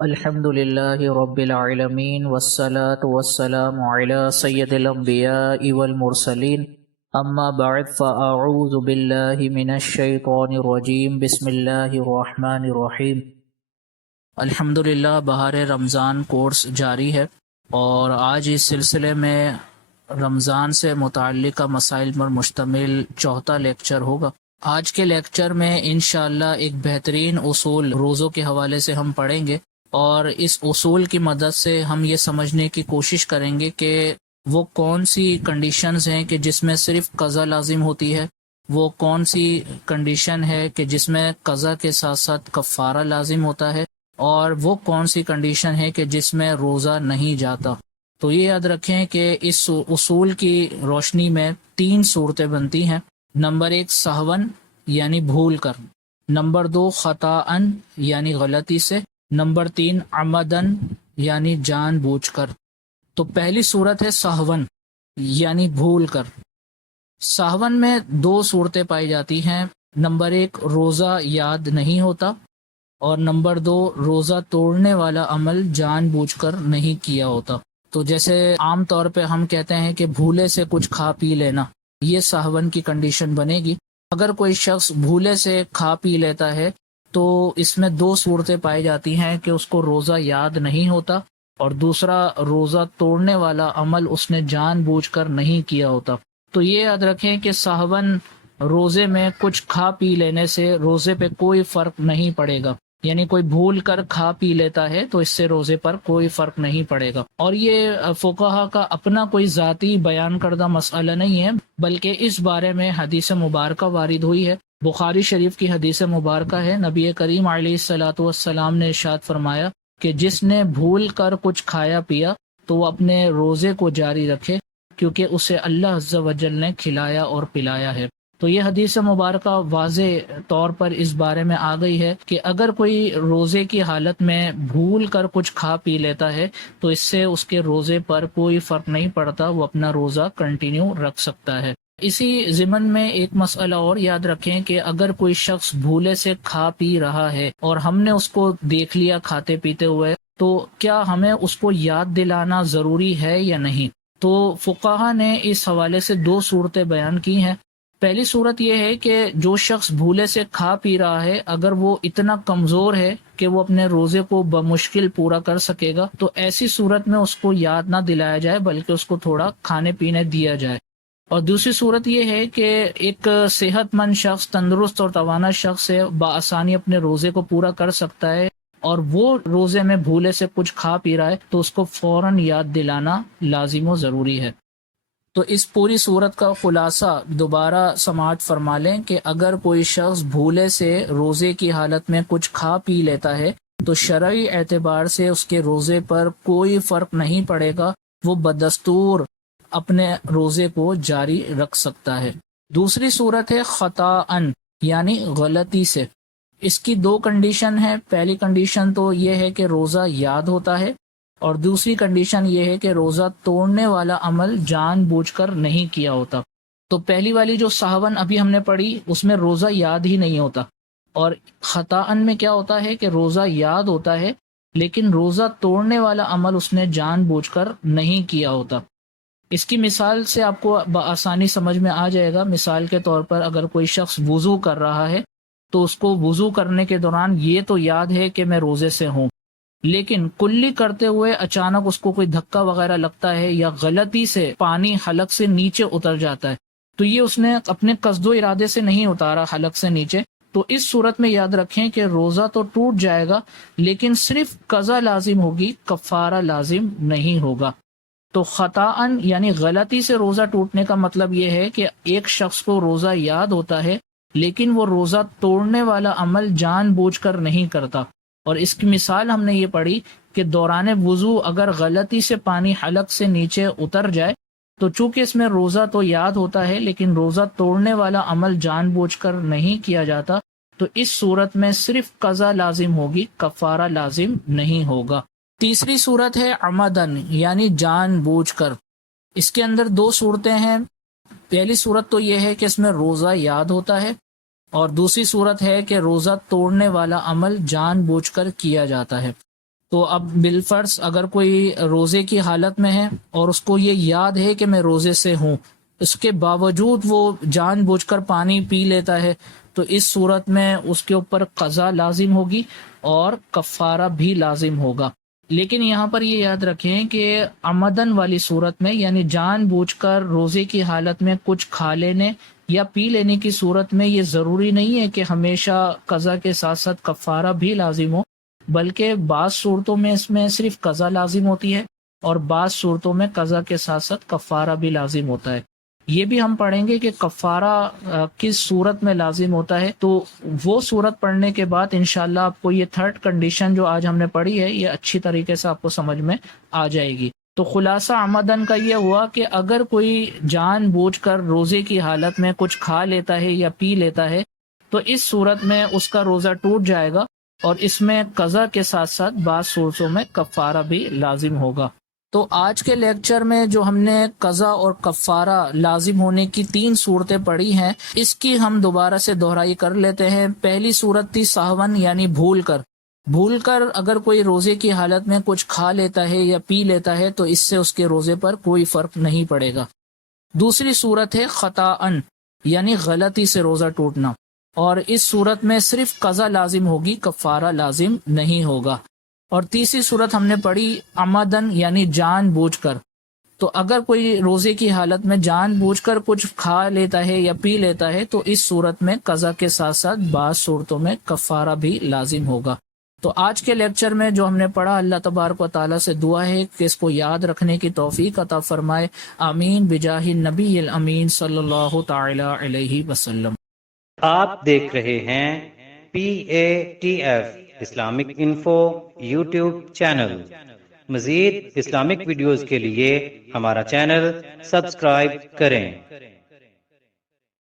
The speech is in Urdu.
الحمد للہ رب العالمین والصلاة والسلام علی سید الانبیاء والمرسلین اما بعد فاعوذ باللہ من الشیطان الرجیم بسم اللہ الرحمن الرحیم۔ الحمد للہ بہار رمضان کورس جاری ہے اور آج اس سلسلے میں رمضان سے متعلقہ مسائل پر مشتمل چوتھا لیکچر ہوگا۔ آج کے لیکچر میں انشاءاللہ ایک بہترین اصول روزوں کے حوالے سے ہم پڑھیں گے اور اس اصول کی مدد سے ہم یہ سمجھنے کی کوشش کریں گے کہ وہ کون سی کنڈیشنز ہیں کہ جس میں صرف قضا لازم ہوتی ہے، وہ کون سی کنڈیشن ہے کہ جس میں قضا کے ساتھ ساتھ کفارہ لازم ہوتا ہے، اور وہ کون سی کنڈیشن ہے کہ جس میں روزہ نہیں جاتا۔ تو یہ یاد رکھیں کہ اس اصول کی روشنی میں 3 صورتیں بنتی ہیں۔ نمبر 1 سہون یعنی بھول کر، نمبر 2 خطاً یعنی غلطی سے، نمبر 3 عمدن یعنی جان بوجھ کر۔ تو پہلی صورت ہے سہون یعنی بھول کر۔ سہون میں 2 صورتیں پائی جاتی ہیں۔ نمبر 1 روزہ یاد نہیں ہوتا، اور نمبر 2 روزہ توڑنے والا عمل جان بوجھ کر نہیں کیا ہوتا۔ تو جیسے عام طور پہ ہم کہتے ہیں کہ بھولے سے کچھ کھا پی لینا، یہ سہون کی کنڈیشن بنے گی۔ اگر کوئی شخص بھولے سے کھا پی لیتا ہے تو اس میں 2 صورتیں پائی جاتی ہیں کہ اس کو روزہ یاد نہیں ہوتا، اور دوسرا روزہ توڑنے والا عمل اس نے جان بوجھ کر نہیں کیا ہوتا۔ تو یہ یاد رکھیں کہ سہون روزے میں کچھ کھا پی لینے سے روزے پہ کوئی فرق نہیں پڑے گا، یعنی کوئی بھول کر کھا پی لیتا ہے تو اس سے روزے پر کوئی فرق نہیں پڑے گا۔ اور یہ فقہا کا اپنا کوئی ذاتی بیان کردہ مسئلہ نہیں ہے، بلکہ اس بارے میں حدیث مبارکہ وارد ہوئی ہے۔ بخاری شریف کی حدیث مبارکہ ہے، نبی کریم علیہ الصلاۃ والسلام نے ارشاد فرمایا کہ جس نے بھول کر کچھ کھایا پیا تو وہ اپنے روزے کو جاری رکھے، کیونکہ اسے اللہ عز و جل نے کھلایا اور پلایا ہے۔ تو یہ حدیث مبارکہ واضح طور پر اس بارے میں آ گئی ہے کہ اگر کوئی روزے کی حالت میں بھول کر کچھ کھا پی لیتا ہے تو اس سے اس کے روزے پر کوئی فرق نہیں پڑتا، وہ اپنا روزہ کنٹینیو رکھ سکتا ہے۔ اسی ضمن میں ایک مسئلہ اور یاد رکھیں کہ اگر کوئی شخص بھولے سے کھا پی رہا ہے اور ہم نے اس کو دیکھ لیا کھاتے پیتے ہوئے، تو کیا ہمیں اس کو یاد دلانا ضروری ہے یا نہیں؟ تو فقہا نے اس حوالے سے 2 صورتیں بیان کی ہیں۔ پہلی صورت یہ ہے کہ جو شخص بھولے سے کھا پی رہا ہے، اگر وہ اتنا کمزور ہے کہ وہ اپنے روزے کو بمشکل پورا کر سکے گا، تو ایسی صورت میں اس کو یاد نہ دلایا جائے بلکہ اس کو تھوڑا کھانے پینے دیا جائے۔ اور دوسری صورت یہ ہے کہ ایک صحت مند شخص، تندرست اور توانا شخص ہے، بآسانی اپنے روزے کو پورا کر سکتا ہے، اور وہ روزے میں بھولے سے کچھ کھا پی رہا ہے تو اس کو فوراً یاد دلانا لازم و ضروری ہے۔ تو اس پوری صورت کا خلاصہ دوبارہ سماعت فرما لیں کہ اگر کوئی شخص بھولے سے روزے کی حالت میں کچھ کھا پی لیتا ہے تو شرعی اعتبار سے اس کے روزے پر کوئی فرق نہیں پڑے گا، وہ بدستور اپنے روزے کو جاری رکھ سکتا ہے۔ دوسری صورت ہے خطاً یعنی غلطی سے۔ اس کی 2 کنڈیشن ہے۔ پہلی کنڈیشن تو یہ ہے کہ روزہ یاد ہوتا ہے، اور دوسری کنڈیشن یہ ہے کہ روزہ توڑنے والا عمل جان بوجھ کر نہیں کیا ہوتا۔ تو پہلی والی جو سہون ابھی ہم نے پڑھی اس میں روزہ یاد ہی نہیں ہوتا، اور خطاً میں کیا ہوتا ہے کہ روزہ یاد ہوتا ہے لیکن روزہ توڑنے والا عمل اس نے جان بوجھ کر نہیں کیا ہوتا۔ اس کی مثال سے آپ کو بآسانی سمجھ میں آ جائے گا۔ مثال کے طور پر اگر کوئی شخص وضو کر رہا ہے تو اس کو وضو کرنے کے دوران یہ تو یاد ہے کہ میں روزے سے ہوں، لیکن کلی کرتے ہوئے اچانک اس کو کوئی دھکا وغیرہ لگتا ہے یا غلطی سے پانی حلق سے نیچے اتر جاتا ہے، تو یہ اس نے اپنے قصد و ارادے سے نہیں اتارا حلق سے نیچے، تو اس صورت میں یاد رکھیں کہ روزہ تو ٹوٹ جائے گا لیکن صرف قضا لازم ہوگی، کفارہ لازم نہیں ہوگا۔ تو خطاً یعنی غلطی سے روزہ ٹوٹنے کا مطلب یہ ہے کہ ایک شخص کو روزہ یاد ہوتا ہے لیکن وہ روزہ توڑنے والا عمل جان بوجھ کر نہیں کرتا۔ اور اس کی مثال ہم نے یہ پڑھی کہ دوران وضو اگر غلطی سے پانی حلق سے نیچے اتر جائے تو چونکہ اس میں روزہ تو یاد ہوتا ہے لیکن روزہ توڑنے والا عمل جان بوجھ کر نہیں کیا جاتا، تو اس صورت میں صرف قضا لازم ہوگی، کفارہ لازم نہیں ہوگا۔ تیسری صورت ہے عمدن یعنی جان بوجھ کر۔ اس کے اندر 2 صورتیں ہیں۔ پہلی صورت تو یہ ہے کہ اس میں روزہ یاد ہوتا ہے، اور دوسری صورت ہے کہ روزہ توڑنے والا عمل جان بوجھ کر کیا جاتا ہے۔ تو اب بالفرض اگر کوئی روزے کی حالت میں ہے اور اس کو یہ یاد ہے کہ میں روزے سے ہوں، اس کے باوجود وہ جان بوجھ کر پانی پی لیتا ہے، تو اس صورت میں اس کے اوپر قضا لازم ہوگی اور کفارہ بھی لازم ہوگا۔ لیکن یہاں پر یہ یاد رکھیں کہ عمدن والی صورت میں، یعنی جان بوجھ کر روزے کی حالت میں کچھ کھا لینے یا پی لینے کی صورت میں یہ ضروری نہیں ہے کہ ہمیشہ قضا کے ساتھ ساتھ کفارہ بھی لازم ہو، بلکہ بعض صورتوں میں اس میں صرف قضا لازم ہوتی ہے اور بعض صورتوں میں قضا کے ساتھ ساتھ کفارہ بھی لازم ہوتا ہے۔ یہ بھی ہم پڑھیں گے کہ کفارہ کس صورت میں لازم ہوتا ہے، تو وہ صورت پڑھنے کے بعد انشاءاللہ آپ کو یہ تھرڈ کنڈیشن جو آج ہم نے پڑھی ہے یہ اچھی طریقے سے آپ کو سمجھ میں آ جائے گی۔ تو خلاصہ عمدن کا یہ ہوا کہ اگر کوئی جان بوجھ کر روزے کی حالت میں کچھ کھا لیتا ہے یا پی لیتا ہے تو اس صورت میں اس کا روزہ ٹوٹ جائے گا، اور اس میں قضا کے ساتھ ساتھ بعض صورتوں میں کفارہ بھی لازم ہوگا۔ تو آج کے لیکچر میں جو ہم نے قضا اور کفارہ لازم ہونے کی 3 صورتیں پڑھی ہیں، اس کی ہم دوبارہ سے دہرائی کر لیتے ہیں۔ پہلی صورت تھی سہون، یعنی بھول کر اگر کوئی روزے کی حالت میں کچھ کھا لیتا ہے یا پی لیتا ہے تو اس سے اس کے روزے پر کوئی فرق نہیں پڑے گا۔ دوسری صورت ہے خطاً، یعنی غلطی سے روزہ ٹوٹنا، اور اس صورت میں صرف قضا لازم ہوگی، کفارہ لازم نہیں ہوگا۔ اور تیسری صورت ہم نے پڑھی عمدن، یعنی جان بوجھ کر، تو اگر کوئی روزے کی حالت میں جان بوجھ کر کچھ کھا لیتا ہے یا پی لیتا ہے تو اس صورت میں قضا کے ساتھ ساتھ بعض صورتوں میں کفارہ بھی لازم ہوگا۔ تو آج کے لیکچر میں جو ہم نے پڑھا، اللہ تبارک و تعالیٰ سے دعا ہے کہ اس کو یاد رکھنے کی توفیق عطا فرمائے، آمین بجاہ النبی الامین صلی اللہ تعالی علیہ وسلم۔ آپ دیکھ رہے ہیں PATF Islamic info YouTube channel. مزید اسلامک ویڈیوز کے لیے ہمارا چینل سبسکرائب کریں۔